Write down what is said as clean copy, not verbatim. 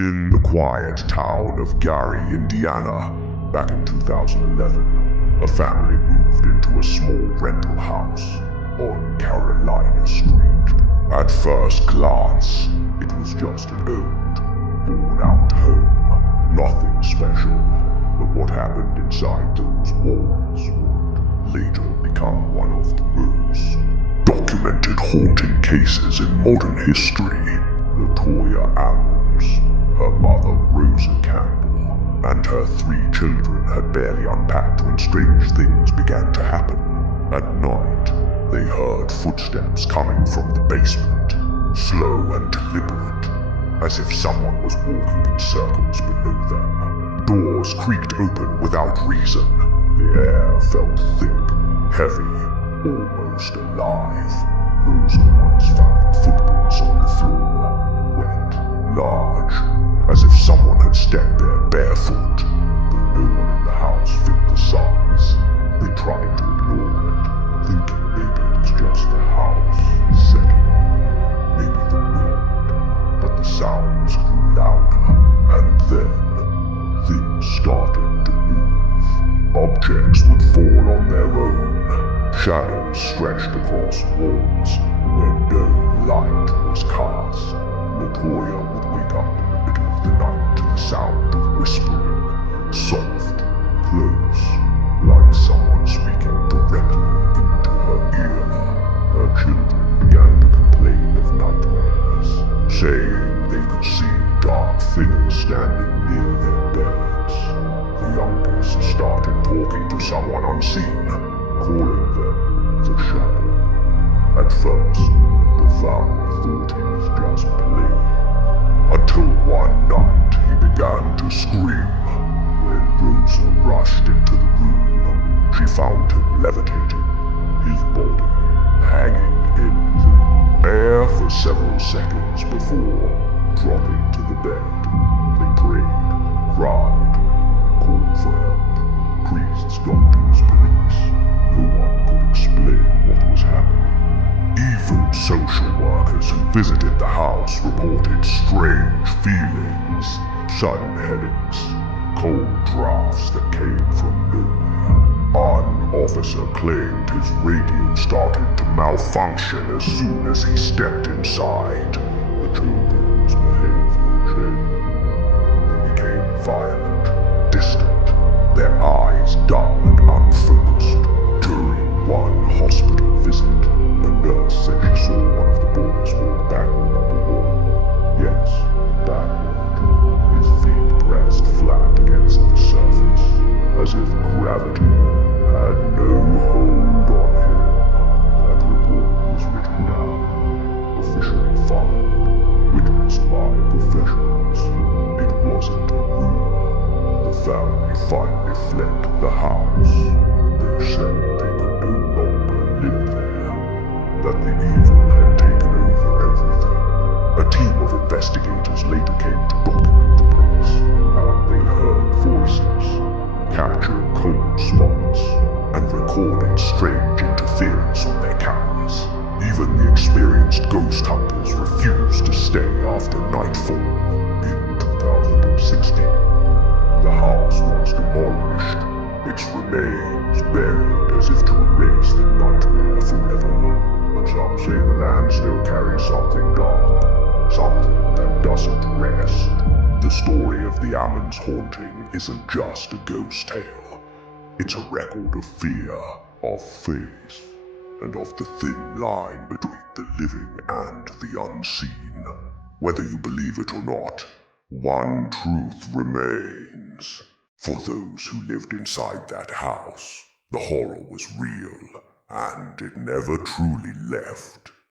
In the quiet town of Gary, Indiana, back in 2011, a family moved into a small rental house on Carolina Street. At first glance, it was just an old, worn-out home. Nothing special, but what happened inside those walls would later become one of the most documented haunting cases in modern history. Latoya Ammons, her mother Rosa Campbell, and her 3 children had barely unpacked when strange things began to happen. At night, they heard footsteps coming from the basement, slow and deliberate, as if someone was walking in circles below them. Doors creaked open without reason. The air felt thick, heavy, almost alive. Rosa once found footprints on the floor, wet, large, as if someone had stepped there barefoot, but no one in the house fit the size. They tried to ignore it, thinking maybe it was just the house settling, maybe the wind, but the sounds grew louder, and then things started to move. Objects would fall on their own, shadows stretched across walls where no light was cast. Latoya would wake up in the middle of the night to the sound of whispering, soft, close, like someone speaking directly into her ear. Her children began to complain of nightmares, saying they could see dark figures standing near their beds. The youngest started talking to someone unseen, calling them the Shadow. At first, the family thought he was just playing, until one night he began to scream. When Rosa rushed into the room, she found him levitating, his body hanging in the air for several seconds before dropping to the bed. They prayed, cried, called for help. Priests, doctors, police. No one could explain what was happening. Even social workers who visited the house reported strange feelings, sudden headaches, cold drafts that came from nowhere. One officer claimed his radio started to malfunction as soon as he stepped inside. The children's behavior changed. They became violent, distant, their eyes dull and unfocused. During one hospital visit, a nurse said she saw one of the boys walk backward up a wall. Yes, backward, his feet pressed flat against the surface, as if gravity had no hold on him. That report was written down, officially filed, witnessed by professionals. It wasn't a rumor. The family finally fled the house. They said they could no longer live there, that the evil had taken over everything. A team of investigators later came to document the place, and they heard voices, captured cold spots, and recorded strange interference on their cameras. Even the experienced ghost hunters refused to stay after nightfall. In 2016, the house was demolished, its remains buried as if to erase the nightmare forever. But some say the land still carries something dark, something that doesn't rest. The story of the Ammons haunting isn't just a ghost tale. It's a record of fear, of faith, and of the thin line between the living and the unseen. Whether you believe it or not, one truth remains. For those who lived inside that house, the horror was real, and it never truly left.